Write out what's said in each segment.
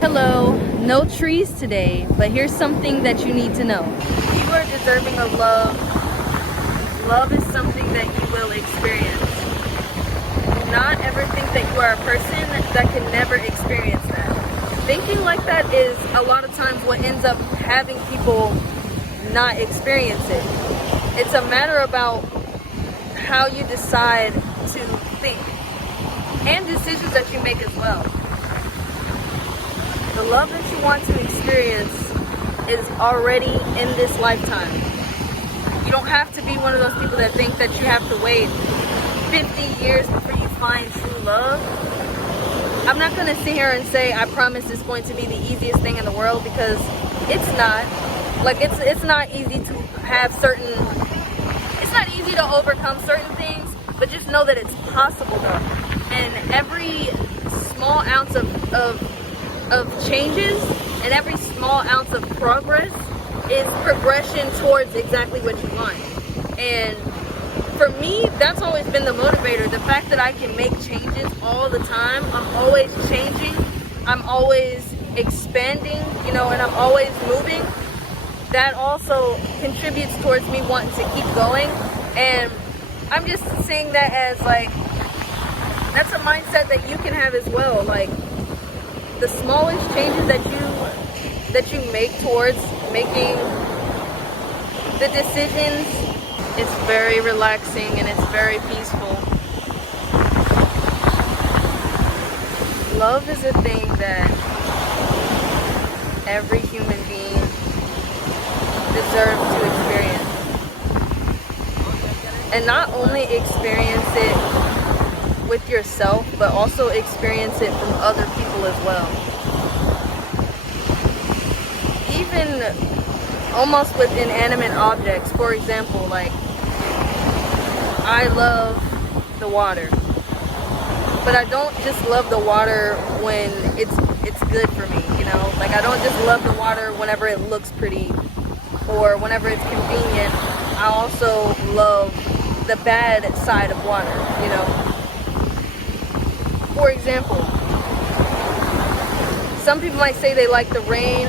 Hello, no trees today, but here's something that you need to know. You are deserving of love. Love is something that you will experience. Do not ever think that you are a person that can never experience that. Thinking like that is a lot of times what ends up having people not experience it. It's a matter about how you decide to think and decisions that you make as well. The love that you want to experience is already in this lifetime. You don't have to be one of those people that think that you have to wait 50 years before you find true love. I'm not going to sit here and say I promise it's going to be the easiest thing in the world, because it's not. Like, it's not easy to have certain, it's not easy to overcome certain things, but just know that it's possible though. And every small ounce of changes and every small ounce of progress is progression towards exactly what you want. And for me, that's always been the motivator. The fact that I can make changes all the time. I'm always changing. I'm always expanding, and I'm always moving. That also contributes towards me wanting to keep going. And I'm just saying that as like, that's a mindset that you can have as well. Like, the smallest changes that you make towards making the decisions, it's very relaxing and it's very peaceful. Love is a thing that every human being deserves to experience. And not only experience it with yourself, but also experience it from other people as well. Even almost with inanimate objects. For example, like, I love the water, but I don't just love the water when it's good for me, like, I don't just love the water whenever it looks pretty or whenever it's convenient. I also love the bad side of water, For example, some people might say they like the rain,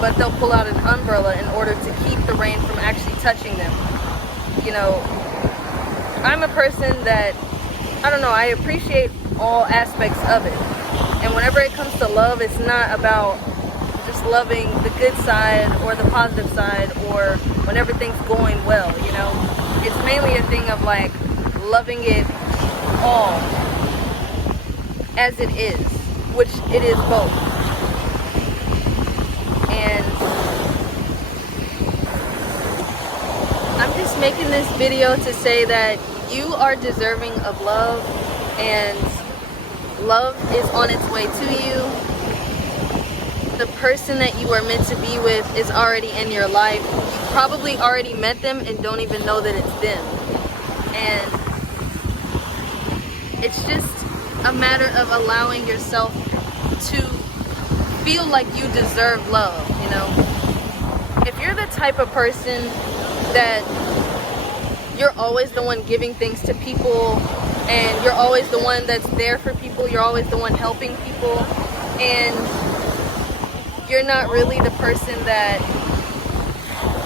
but they'll pull out an umbrella in order to keep the rain from actually touching them. I'm a person that, I appreciate all aspects of it. And whenever it comes to love, it's not about just loving the good side or the positive side or when everything's going well, It's mainly a thing of like loving it all as it is, which it is both. And I'm just making this video to say that you are deserving of love, and love is on its way to you. The person that you are meant to be with is already in your life. You probably already met them and don't even know that it's them. And it's just a matter of allowing yourself to feel like you deserve love, If you're the type of person that you're always the one giving things to people, and you're always the one that's there for people, you're always the one helping people, and you're not really the person that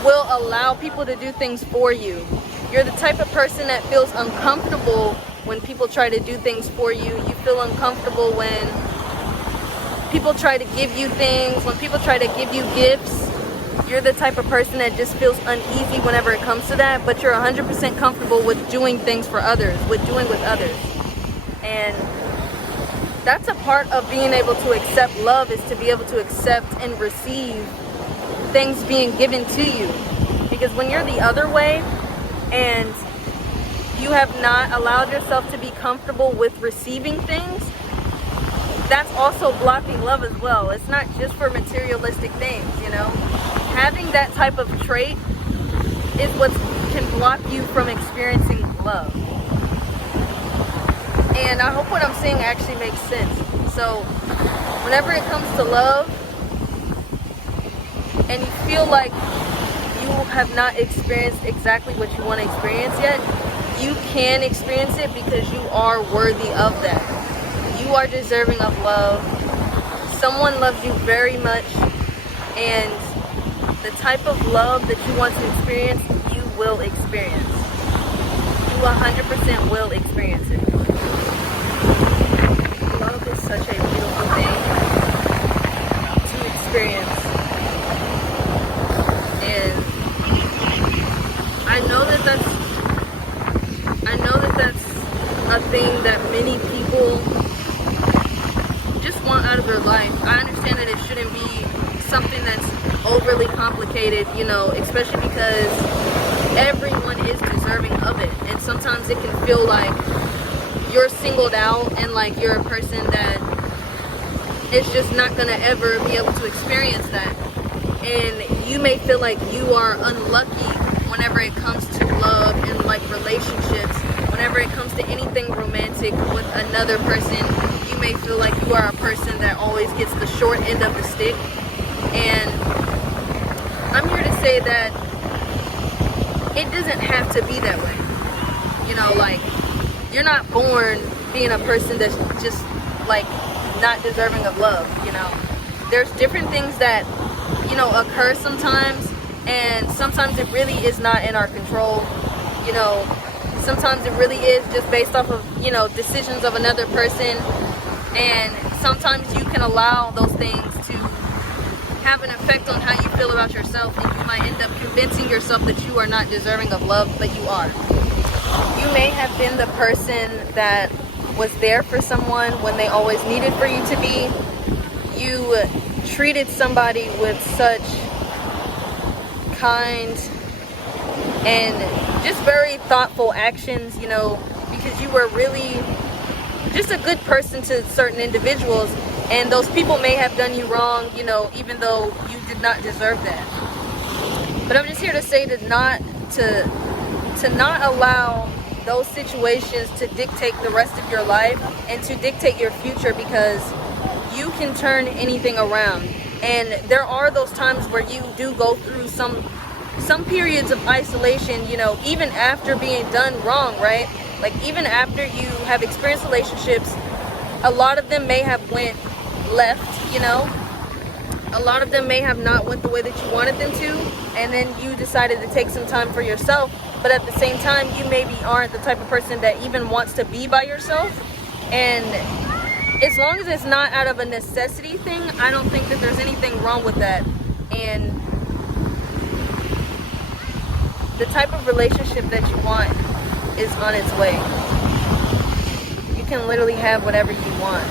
will allow people to do things for you. You're the type of person that feels uncomfortable when people try to do things for you. You feel uncomfortable when people try to give you things, when people try to give you gifts. You're the type of person that just feels uneasy whenever it comes to that, but you're 100% comfortable with doing things for others, with others. And that's a part of being able to accept love, is to be able to accept and receive things being given to you. Because when you're the other way and you have not allowed yourself to be comfortable with receiving things, that's also blocking love as well. It's not just for materialistic things, Having that type of trait is what can block you from experiencing love. And I hope what I'm saying actually makes sense. So whenever it comes to love and you feel like you have not experienced exactly what you want to experience yet, you can experience it because you are worthy of that. You are deserving of love. someone loves you very much, and the type of love that you want to experience, you will experience. You 100% will experience it. Love is such a beautiful thing to experience. And I know that that's a thing that many people just want out of their life. I understand that it shouldn't be something that's overly complicated, you know, especially because everyone is deserving of it. And sometimes it can feel like you're singled out and like you're a person that is just not gonna ever be able to experience that. And you may feel like you are unlucky whenever it comes to love and like relationships. Whenever it comes to anything romantic with another person, you may feel like you are a person that always gets the short end of the stick. And I'm here to say that it doesn't have to be that way. You know, like, you're not born being a person that's just like not deserving of love, you know. There's different things that, you know, occur sometimes, and sometimes it really is not in our control, you know. Sometimes it really is just based off of, you know, decisions of another person, and sometimes you can allow those things to have an effect on how you feel about yourself, and you might end up convincing yourself that you are not deserving of love, but you are. You may have been the person that was there for someone when they always needed for you to be. You treated somebody with such kind and just very thoughtful actions, you know, because you were really just a good person to certain individuals, and those people may have done you wrong, you know, even though you did not deserve that. But I'm just here to say to not allow those situations to dictate the rest of your life and to dictate your future, because you can turn anything around. And there are those times where you do go through some periods of isolation, you know, even after being done wrong, right? Like, even after you have experienced relationships, a lot of them may have went left, you know. A lot of them may have not went the way that you wanted them to, and then you decided to take some time for yourself. But at the same time, you maybe aren't the type of person that even wants to be by yourself. And as long as it's not out of a necessity thing, I don't think that there's anything wrong with that. And the type of relationship that you want is on its way. You can literally have whatever you want.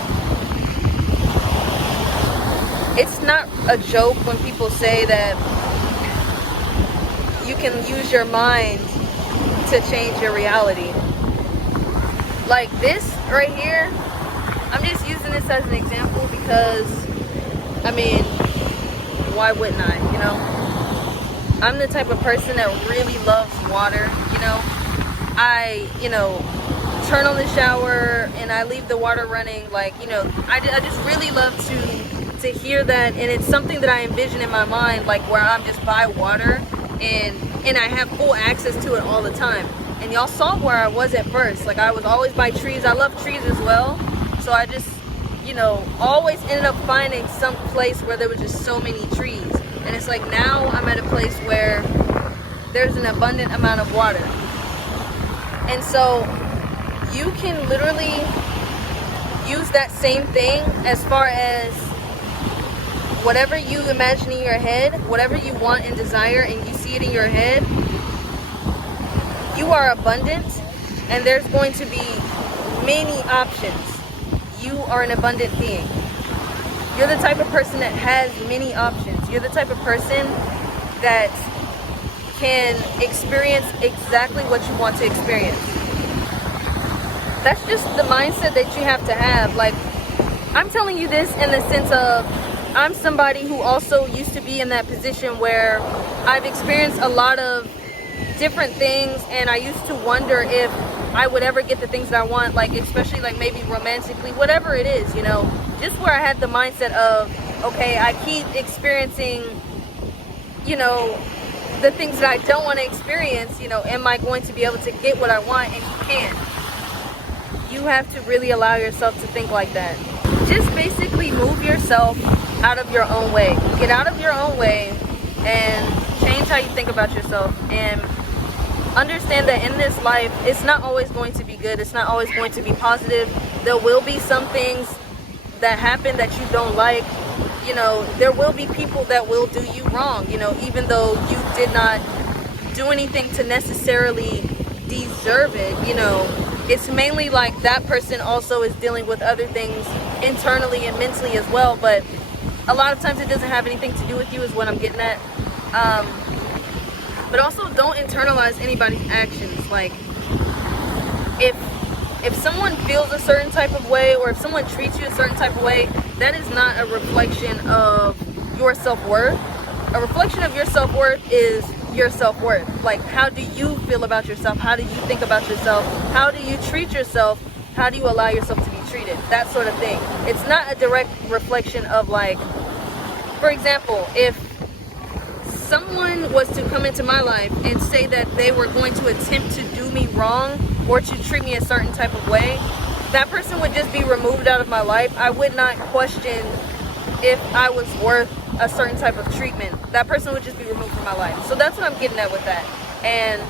It's not a joke when people say that you can use your mind to change your reality. Like this right here, I'm just using this as an example because, I mean, why wouldn't I, you know? I'm the type of person that really loves water, you know. I, you know, turn on the shower and I leave the water running, like, you know, I just really love to hear that, and it's something that I envision in my mind, like where I'm just by water and I have full access to it all the time. And y'all saw where I was at first, like I was always by trees. I love trees as well, so I just, you know, always ended up finding some place where there was just so many trees. And it's like now I'm at a place where there's an abundant amount of water. And so you can literally use that same thing as far as whatever you imagine in your head, whatever you want and desire, and you see it in your head, you are abundant, and there's going to be many options. You are an abundant being. You're the type of person that has many options. You're the type of person that can experience exactly what you want to experience. That's just the mindset that you have to have. Like, I'm telling you this in the sense of, I'm somebody who also used to be in that position where I've experienced a lot of different things, and I used to wonder if I would ever get the things that I want, like especially like maybe romantically, whatever it is, you know, just where I had the mindset of, okay, I keep experiencing, you know, the things that I don't want to experience, you know, am I going to be able to get what I want? And you can't. You have to really allow yourself to think like that. just basically move yourself out of your own way. Get out of your own way and change how you think about yourself, and understand that in this life, it's not always going to be good. It's not always going to be positive. There will be some things that happen that you don't like. You know, there will be people that will do you wrong, you know, even though you did not do anything to necessarily deserve it. You know, it's mainly like that person also is dealing with other things internally and mentally as well, but a lot of times it doesn't have anything to do with you, is what I'm getting at. But also, don't internalize anybody's actions. Like, if someone feels a certain type of way, or if someone treats you a certain type of way, that is not a reflection of your self-worth. A reflection of your self-worth is your self-worth. Like, how do you feel about yourself? How do you think about yourself? How do you treat yourself? How do you allow yourself to be treated? That sort of thing. It's not a direct reflection of, like, for example, if someone was to come into my life and say that they were going to attempt to do me wrong or to treat me a certain type of way, that person would just be removed out of my life. I would not question if I was worth a certain type of treatment. That person would just be removed from my life. So that's what I'm getting at with that. And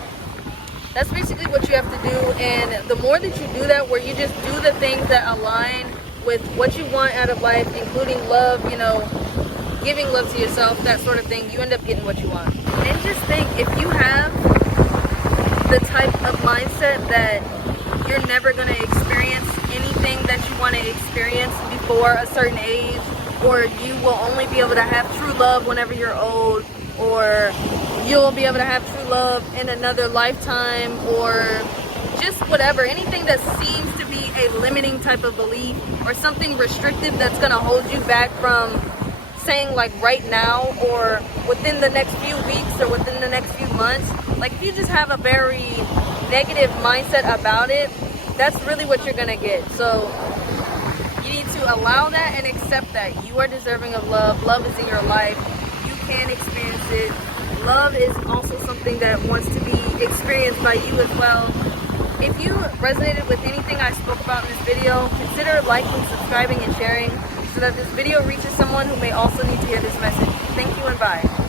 that's basically what you have to do. And the more that you do that, where you just do the things that align with what you want out of life, including love, you know, giving love to yourself, that sort of thing, you end up getting what you want. And just think, if you have the type of mindset that you're never going to experience anything that you want to experience before a certain age, or you will only be able to have true love whenever you're old, or you'll be able to have true love in another lifetime, or just whatever, anything that seems to be a limiting type of belief or something restrictive that's going to hold you back from saying, like, right now or within the next few weeks or within the next few months, like, if you just have a very negative mindset about it, that's really what you're gonna get. So you need to allow that and accept that you are deserving of love. Love is in your life. You can experience it. Love is also something that wants to be experienced by you as well. If you resonated with anything I spoke about in this video, consider liking, subscribing, and sharing, so that this video reaches someone who may also need to hear this message. Thank you and bye.